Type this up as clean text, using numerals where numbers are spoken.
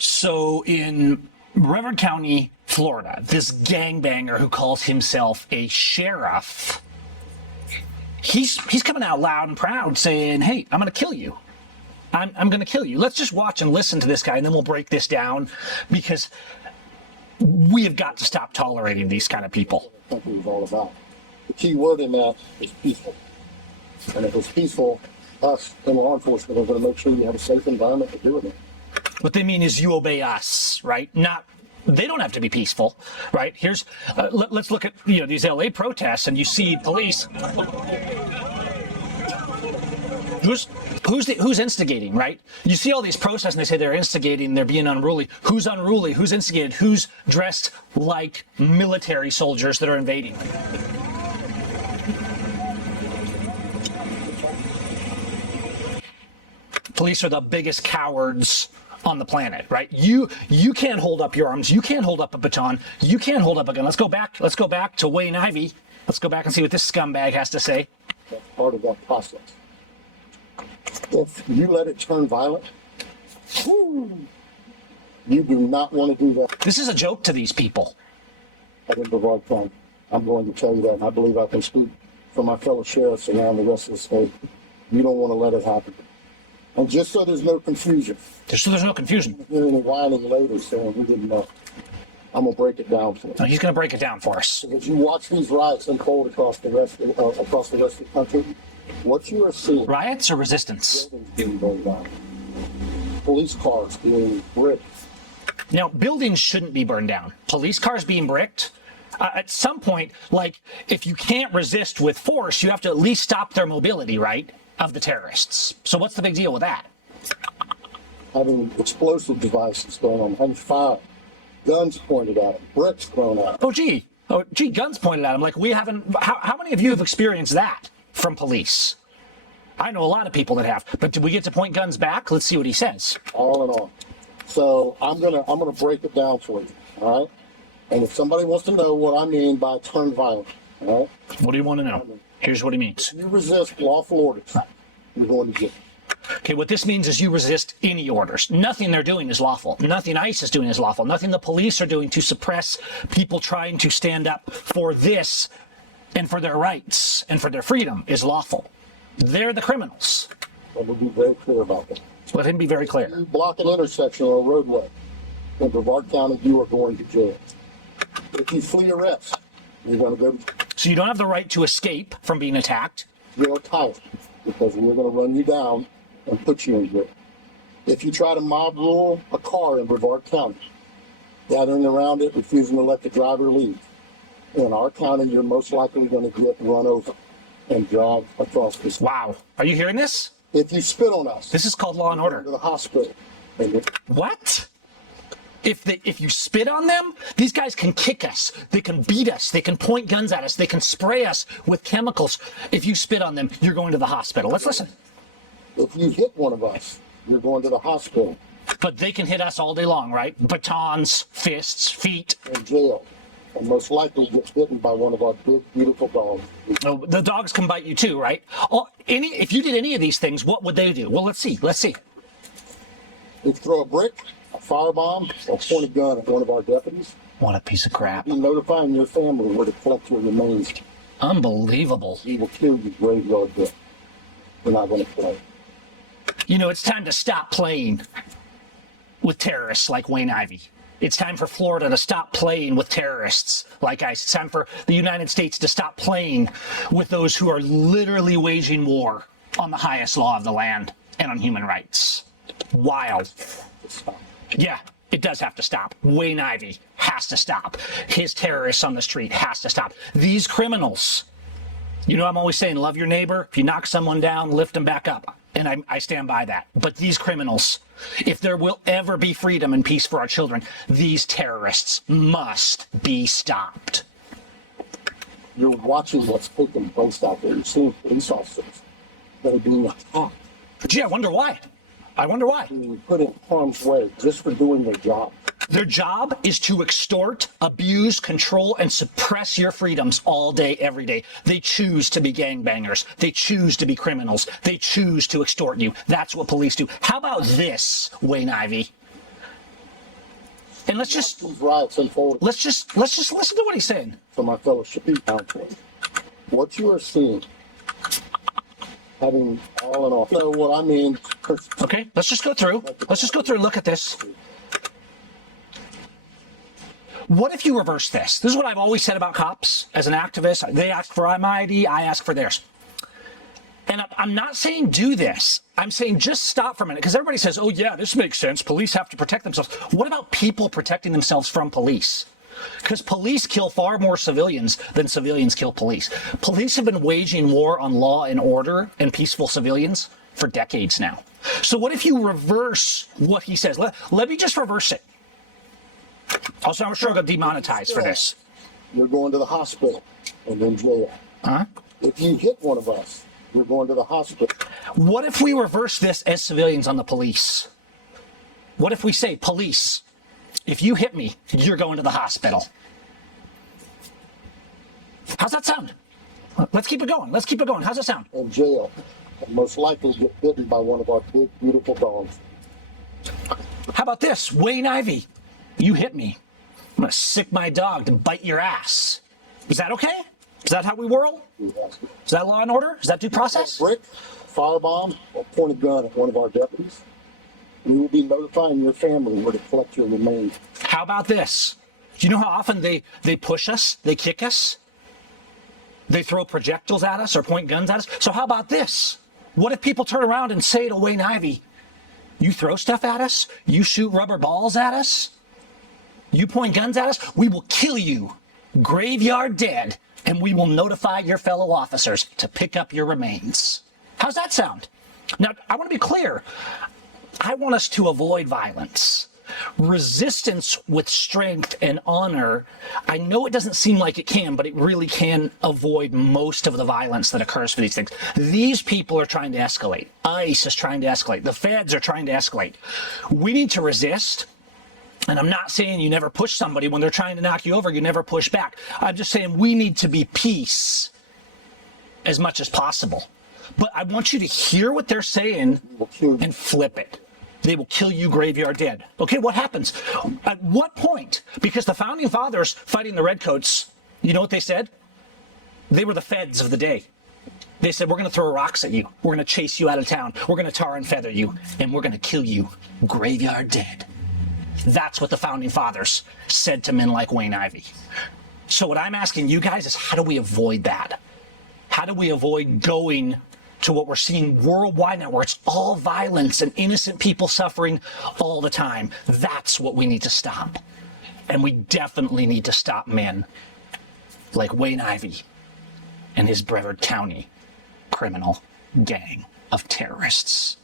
So in Brevard County, Florida, this gangbanger who calls himself a sheriff, he's coming out loud and proud saying, hey, I'm going to kill you. I'm going to kill you. Let's just watch and listen to this guy, and then we'll break this down, because we have got to stop tolerating these kind of people. That's what it's all about. The key word in that is peaceful. And if it's peaceful, us and law enforcement are going to make sure you have a safe environment to do it in. What they mean is you obey us, right? They don't have to be peaceful, right? Here's, let's look at these LA protests, and you see police. Who's instigating, right? You see all these protests, and they say they're instigating, they're being unruly. Who's unruly? Who's instigated? Who's dressed like military soldiers that are invading? Police are the biggest cowards on the planet, right? You can't hold up your arms. You can't hold up a baton. You can't hold up a gun. Let's go back to Wayne Ivey. Let's go back and see what this scumbag has to say. That's part of that process. If you let it turn violent, you do not want to do that. This is a joke to these people. In Brevard County, I'm going to tell you that, and I believe I can speak for my fellow sheriffs around the rest of the state. You don't want to let it happen. And just so there's no confusion. Just so there's no confusion. Hearing whining later saying we didn't know. I'm going to break it down for you. No, he's going to break it down for us. As you watch these riots unfold across the rest of the country, what you are seeing... Riots or resistance? Buildings being burned down. Police cars being bricked. Now, buildings shouldn't be burned down. Police cars being bricked? At some point, if you can't resist with force, you have to at least stop their mobility, right, of the terrorists. So what's the big deal with that? Having explosive devices going on, having fire, guns pointed at them, bricks thrown at them. Oh, gee, guns pointed at them. Like, we haven't... How many of you have experienced that from police? I know a lot of people that have. But did we get to point guns back? Let's see what he says. All in all. So I'm gonna break it down for you, all right? And if somebody wants to know what I mean by turn violent, all right? What do you want to know? Here's what he means. If you resist lawful orders, you're going to jail. Okay, what this means is you resist any orders. Nothing they're doing is lawful. Nothing ICE is doing is lawful. Nothing the police are doing to suppress people trying to stand up for this and for their rights and for their freedom is lawful. They're the criminals. Let me be very clear about that. Let him be very clear. If you block an intersection on a roadway in Brevard County, you are going to jail. If you flee arrest, you're going to go to jail. So you don't have the right to escape from being attacked? You're tired because we're going to run you down and put you in jail. If you try to mob rule a car in Brevard County, gathering around it, refusing to let the driver leave, in our county, you're most likely going to get run over and dragged across the street. Wow. Are you hearing this? If you spit on us, this is called law and order. To the hospital. What? If you spit on them, these guys can kick us. They can beat us. They can point guns at us. They can spray us with chemicals. If you spit on them, you're going to the hospital. Let's listen. If you hit one of us, you're going to the hospital. But they can hit us all day long, right? Batons, fists, feet. In jail. And most likely get bitten by one of our big, beautiful dogs. Oh, the dogs can bite you too, right? If you did any of these things, what would they do? Well, let's see. If you throw a brick, a firebomb, or point a gun at one of our deputies. What a piece of crap. Be notifying your family where to collect your remains. Unbelievable. He will kill you graveyard dead. We're not going to play. It's time to stop playing with terrorists like Wayne Ivey. It's time for Florida to stop playing with terrorists like ICE. It's time for the United States to stop playing with those who are literally waging war on the highest law of the land and on human rights. Wild. Yeah, it does have to stop. Wayne Ivey has to stop. His terrorists on the street has to stop. These criminals, I'm always saying, love your neighbor. If you knock someone down, lift them back up. And I stand by that. But these criminals, if there will ever be freedom and peace for our children, these terrorists must be stopped. You're watching what's taking place out there. You're seeing police officers that are being attacked. Gee, I wonder why. Being put in harm's way just for doing their job. Their job is to extort, abuse, control, and suppress your freedoms all day, every day. They choose to be gangbangers. They choose to be criminals. They choose to extort you. That's what police do. How about this, Wayne Ivey? And let's just These riots unfold let's just listen to what he's saying. for my fellow Shapeak counselors. What you are seeing, having all in all, so what I mean, Okay, let's just go through. Let's just go through and look at this. What if you reverse this? This is what I've always said about cops as an activist. They ask for my ID, I ask for theirs. And I'm not saying do this. I'm saying just stop for a minute, because everybody says, oh yeah, this makes sense. Police have to protect themselves. What about people protecting themselves from police? Because police kill far more civilians than civilians kill police. Police have been waging war on law and order and peaceful civilians for decades now. So what if you reverse what he says? Let me just reverse it. Also, I'm sure I'll get demonetized for this. you're going to the hospital and in jail. Huh? If you hit one of us, you're going to the hospital. What if we reverse this as civilians on the police? What if we say, police, if you hit me, you're going to the hospital? How's that sound? Let's keep it going. Let's keep it going. How's that sound? In jail, and most likely get bitten by one of our big, beautiful dogs. How about this? Wayne Ivey, you hit me. I'm going to sick my dog to bite your ass. Is that okay? Is that how we whirl? Is that law and order? Is that due process? Brick, firebomb, or point a gun at one of our deputies, we will be notifying your family where to collect your remains. How about this? Do you know how often they push us? They kick us? They throw projectiles at us or point guns at us? So how about this? What if people turn around and say to Wayne Ivey, you throw stuff at us? You shoot rubber balls at us? You point guns at us? We will kill you, graveyard dead, and we will notify your fellow officers to pick up your remains. How's that sound? Now, I want to be clear. I want us to avoid violence. Resistance with strength and honor, I know it doesn't seem like it can, but it really can avoid most of the violence that occurs for these things. These people are trying to escalate. ICE is trying to escalate. The feds are trying to escalate. We need to resist. And I'm not saying you never push somebody when they're trying to knock you over, you never push back. I'm just saying we need to be peace as much as possible. But I want you to hear what they're saying and flip it. They will kill you graveyard dead. Okay, what happens? At what point? Because the founding fathers fighting the redcoats, you know what they said? They were the feds of the day. They said, we're going to throw rocks at you. We're going to chase you out of town. We're going to tar and feather you. And we're going to kill you graveyard dead. That's what the founding fathers said to men like Wayne Ivey. So what I'm asking you guys is, how do we avoid that? How do we avoid going to what we're seeing worldwide now, where it's all violence and innocent people suffering all the time? That's what we need to stop. And we definitely need to stop men like Wayne Ivey and his Brevard County criminal gang of terrorists.